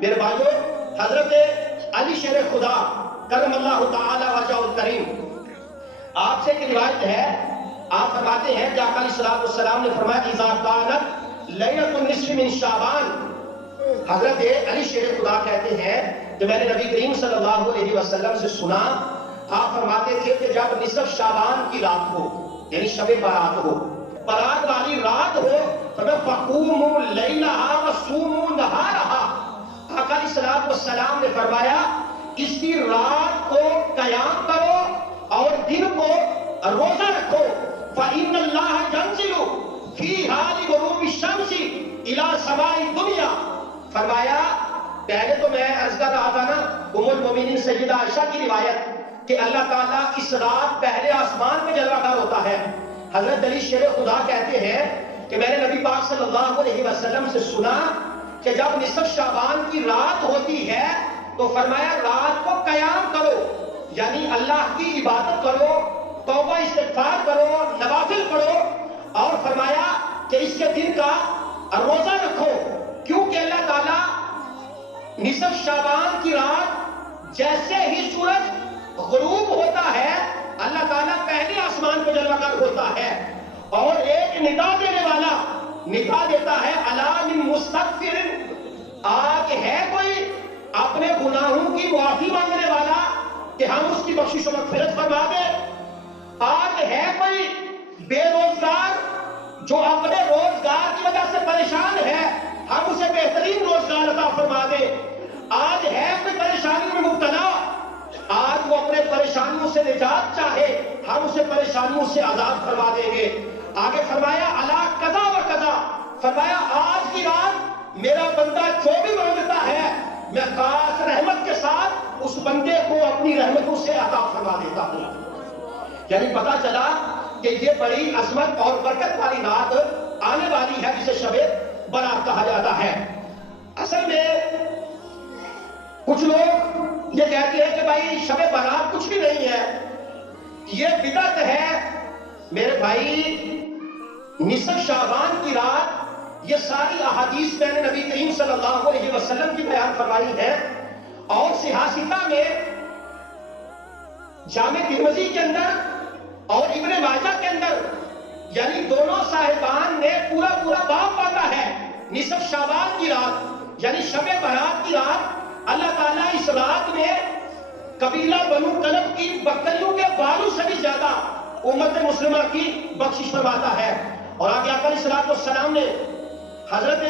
میرے بھائیو، حضرت علی شیر خدا کرم اللہ تعالی وجہ الکریم، آپ سے ایک روایت ہے، آپ فرماتے ہیں کہ آقا علیہ السلام نے فرمایا اذا کانت لیلۃ النصف من شعبان، حضرت علی شیر خدا کہتے ہیں کہ میں نے نبی کریم صلی اللہ علیہ وسلم سے سنا، آپ فرماتے تھے کہ جب نصف شعبان کی رات ہو، یعنی شب برات ہو، برات والی رات ہو، فَقُومُوا لَيْلَهَا وَصُومُوا نَهَارَهَا، آقا علیہ السلام نے فرمایا اس کی رات کو قیام کرو اور دن کو روزہ رکھو، فَإِنَّ اللَّهَ يَنزِلُ فِي حَالِ غُرُوبِ الشَّمْسِ إِلَى سَمَاءِ الدُّنْيَا، فرمایا پہلے تو میں عرض کر رہا تھا نا ام المومنین سیدہ عائشہ کی روایت کہ اللہ تعالیٰ اس رات پہلے آسمان میں جلوہ گر ہوتا ہے، حضرت علی شیر خدا کہتے ہیں کہ میں نے نبی پاک صلی اللہ علیہ وسلم سے سنا کہ جب نصف شعبان کی رات ہوتی ہے تو فرمایا رات کو قیام کرو، یعنی اللہ کی عبادت کرو، توبہ استغفار کرو، نوافل پڑھو، اور فرمایا کہ اس کے دن کا روزہ رکھو، کیونکہ اللہ تعالیٰ نصف شعبان کی رات جیسے ہی سورج غروب ہوتا ہے اللہ تعالیٰ پہلے آسمان پہ جلوہ گر ہوتا ہے اور ایک ندا دینے والا ندا دیتا ہے الا من مستغفر، آج ہے کوئی اپنے گناہوں کی معافی مانگنے والا کہ ہم اس کی بخشش و مغفرت فرما دیں، آج ہے کوئی بے روزگار جو اپنے روزگار کی وجہ سے پریشان ہے ہم اسے بہترین روزگار عطا فرما دیں، آج ہے کوئی پریشانی میں مبتلا آج وہ اپنے پریشانیوں سے نجات چاہے ہم اسے پریشانیوں سے آزاد فرما دیں گے۔ آگے فرمایا الا قضا و قضا، فرمایا آج کی رات میرا بندہ جو بھی مانگتا ہے میں خاص رحمت کے ساتھ اس بندے کو اپنی رحمتوں سے عطا فرما دیتا ہوں، یعنی پتا چلا کہ یہ بڑی عظمت اور برکت والی رات آنے والی ہے جسے شب برات کہا جاتا ہے۔ اصل میں کچھ لوگ یہ کہتے ہیں کہ بھائی شب برات کچھ بھی نہیں ہے، یہ بدعت ہے۔ میرے بھائی نصف شعبان کی رات، یہ ساری احادیث میں نے نبی کریم صلی اللہ علیہ وسلم کی بیان فرمائی ہے، اور صحیح ستہ میں جامع ترمذی کے اندر اور ابن ماجہ کے اندر، یعنی دونوں صاحبان نے پورا باب باندھا ہے نصف شعبان کی رات یعنی شب برات کی رات اللہ تعالیٰ اس رات میں قبیلہ بنو کلب کی بکریوں کے بالوں سے بھی زیادہ امت مسلمہ کی بخشش فرماتا ہے۔ اور آگے آقا علیہ السلام نے حضرت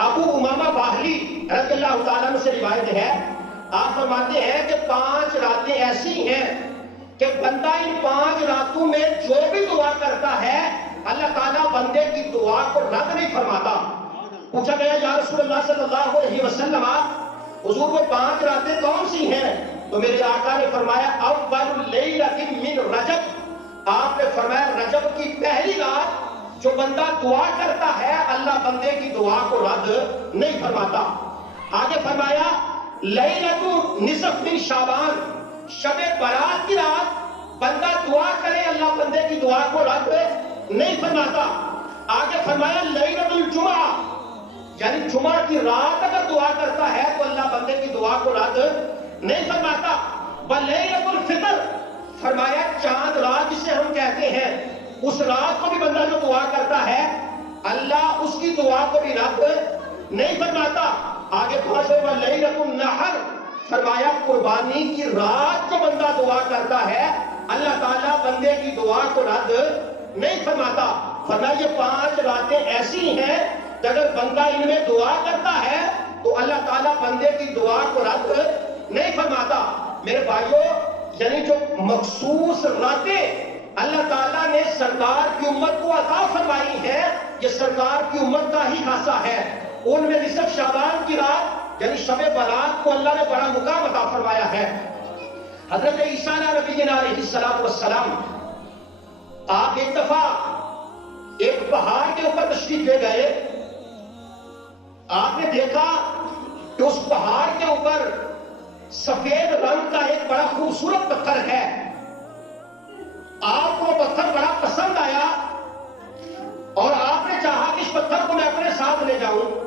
ابو امامہ باہلی رضی اللہ تعالیٰ عنہ سے روایت ہے، آپ فرماتے ہیں کہ 5 راتیں ایسی ہیں کہ بندہ ان 5 راتوں میں جو بھی دعا کرتا ہے اللہ تعالیٰ بندے کی دعا کو رد نہیں فرماتا۔ پوچھا گیا یا رسول اللہ صلی اللہ علیہ وسلم حضور وہ 5 راتیں کون سی ہیں؟ تو میرے آقا نے فرمایا اول لیلۃ من رجب، آپ نے فرمایا رجب کی پہلی رات جو بندہ دعا کرتا ہے اللہ بندے کی دعا کو رد نہیں فرماتا۔ آگے فرمایا لیلۃ نصف من شعبان، شب برات کی رات بندہ دعا کرے اللہ بندے کی دعا کو رد نہیں فرماتا۔ آگے فرمایا لیلۃ الجمعہ، یعنی جمعہ کی رات اگر دعا کرتا ہے تو اللہ بندے کی دعا کو رد نہیں فرماتا۔ ولیلۃ الفطر، فرمایا چاند رات جسے ہم کہتے ہیں اس رات کو بھی بندہ جو دعا کرتا ہے اللہ اس کی دعا کو بھی رد نہیں فرماتا۔ آگے ولیلۃ النحر، فرمایا قربانی کی رات جو بندہ دعا کرتا ہے اللہ تعالیٰ بندے کی دعا کو رد نہیں فرماتا۔ فرمایا یہ 5 راتیں ایسی ہیں کہ اگر بندہ ان میں دعا کرتا ہے تو اللہ تعالیٰ بندے کی دعا کو رد نہیں فرماتا۔ میرے بھائیوں، یعنی جو مخصوص راتیں اللہ تعالیٰ نے سرکار کی امت کو عطا فرمائی ہے یہ سرکار کی امت کا ہی خاصہ ہے۔ ان میں نصف شعبان کی رات یعنی شب برات کو اللہ نے بڑا مقام عطا فرمایا ہے۔ حضرت عیسیٰ نبی علیہ السلام آپ ایک دفعہ ایک پہاڑ کے اوپر تشریف لے گئے، آپ نے دیکھا کہ اس پہاڑ کے اوپر سفید رنگ کا ایک بڑا خوبصورت پتھر ہے، آپ کو وہ پتھر بڑا پسند آیا اور آپ نے چاہا کہ اس پتھر کو میں اپنے ساتھ لے جاؤں۔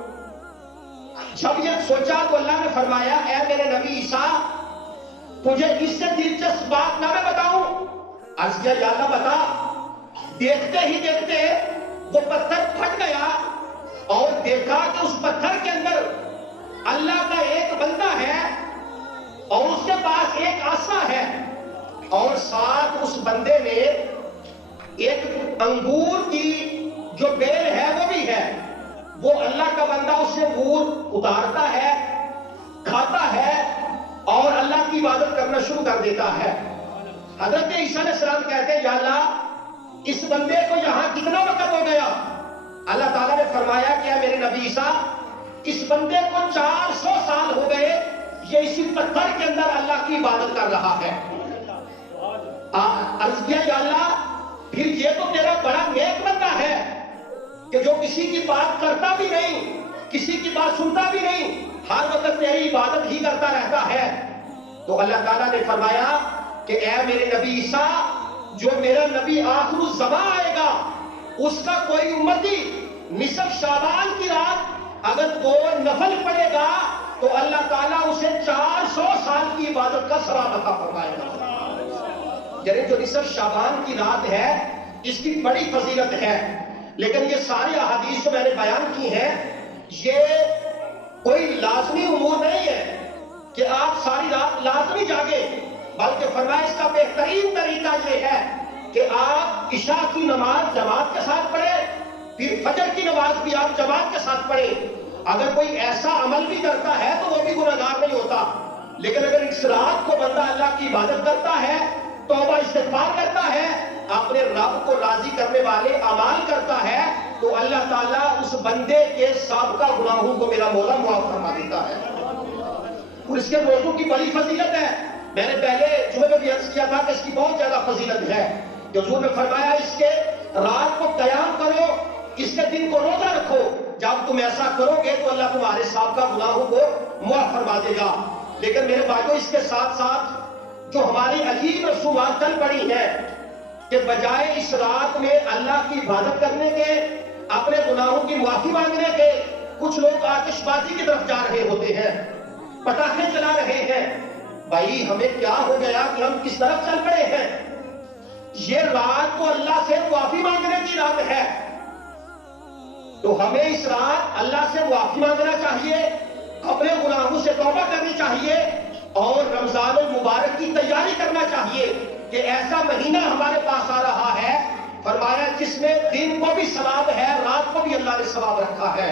جب یہ سوچا تو اللہ نے فرمایا اے میرے نبی عیسیٰ تجھے اس سے دلچسپ بات نہ میں بتاؤں؟ عرض کیا یا اللہ بتا۔ دیکھتے ہی دیکھتے وہ پتھر پھٹ گیا اور دیکھا کہ اس پتھر کے اندر اللہ کا ایک بندہ ہے اور اس کے پاس ایک عصا ہے، اور ساتھ اس بندے نے ایک انگور کی جو بیل ہے وہ بھی ہے۔ وہ اللہ کا بندہ اس سے انگور اتارتا ہے، کھاتا ہے اور اللہ کی عبادت کرنا شروع کر دیتا ہے۔ حضرت عیسیٰ علیہ السلام کہتے ہیں یا اللہ اس بندے کو یہاں کتنا وقت ہو گیا؟ اللہ تعالیٰ نے فرمایا کہ اے میرے نبی عیسیٰ اس بندے کو 400 سال ہو گئے، یہ اسی پتھر کے اندر اللہ کی عبادت کر رہا ہے۔ عرض کیا یا اللہ پھر یہ تو تیرا بڑا نیک بندہ ہے کہ جو کسی کی بات کرتا بھی نہیں، کسی کی بات سنتا بھی نہیں، ہر وقت تیری عبادت ہی کرتا رہتا ہے۔ تو اللہ تعالیٰ نے فرمایا کہ اے میرے نبی عیسیٰ جو میرا نبی آخر الزمان آئے گا اس کا کوئی امتی نصف شعبان کی رات اگر 2 نفل پڑے گا تو اللہ تعالیٰ اسے 400 سال کی عبادت کا ثواب عطا فرمائے گا۔ یعنی جو نصف شعبان کی رات ہے اس کی بڑی فضیلت ہے، لیکن یہ ساری احادیث جو میں نے بیان کی ہیں یہ کوئی لازمی امور نہیں ہے کہ آپ ساری رات لازمی جاگیں، بلکہ فرمایا اس کا بہترین طریقہ یہ ہے کہ آپ عشاء کی نماز جماعت کے ساتھ پڑھیں، پھر فجر کی نماز بھی آپ جماعت کے ساتھ پڑھیں۔ اگر کوئی ایسا عمل بھی کرتا ہے تو وہ بھی گناہگار نہیں ہوتا، لیکن اگر اس رات کو بندہ اللہ کی عبادت کرتا ہے، توبہ استغفار کرتا ہے، اپنے رب کو راضی کرنے والے اعمال کرتا ہے، تو اللہ تعالیٰ اس بندے کے سابقہ گناہوں کو میرا مولا معاف فرما دیتا ہے۔ اور اس کے روزوں کی بڑی فضیلت ہے، میں نے پہلے جمعے میں بھی عرض کیا تھا کہ اس کی بہت زیادہ فضیلت ہے کہ حضور نے فرمایا اس کے رات کو قیام کرو، اس کے دن کو روزہ رکھو، جب تم ایسا کرو گے تو اللہ تمہارے سابقہ گناہوں کو معاف فرما دے گا۔ لیکن میرے بھائیو اس کے ساتھ ساتھ جو ہماری عجیب رسومات چل پڑی ہیں کہ بجائے اس رات میں اللہ کی عبادت کرنے کے، اپنے گناہوں کی معافی مانگنے کے، کچھ لوگ آتش بازی کی طرف جا رہے ہوتے ہیں، پٹاخے چلا رہے ہیں۔ بھائی ہمیں کیا ہو گیا کہ ہم کس طرف چل پڑے ہیں؟ یہ رات تو اللہ سے معافی مانگنے کی رات ہے، تو ہمیں اس رات اللہ سے معافی مانگنا چاہیے، اپنے گناہوں سے توبہ کرنی چاہیے اور رمضان المبارک کی تیاری کرنا چاہیے کہ ایسا مہینہ ہمارے پاس آ رہا ہے، فرمایا جس میں دن کو بھی ثواب ہے، رات کو بھی اللہ نے ثواب رکھا ہے۔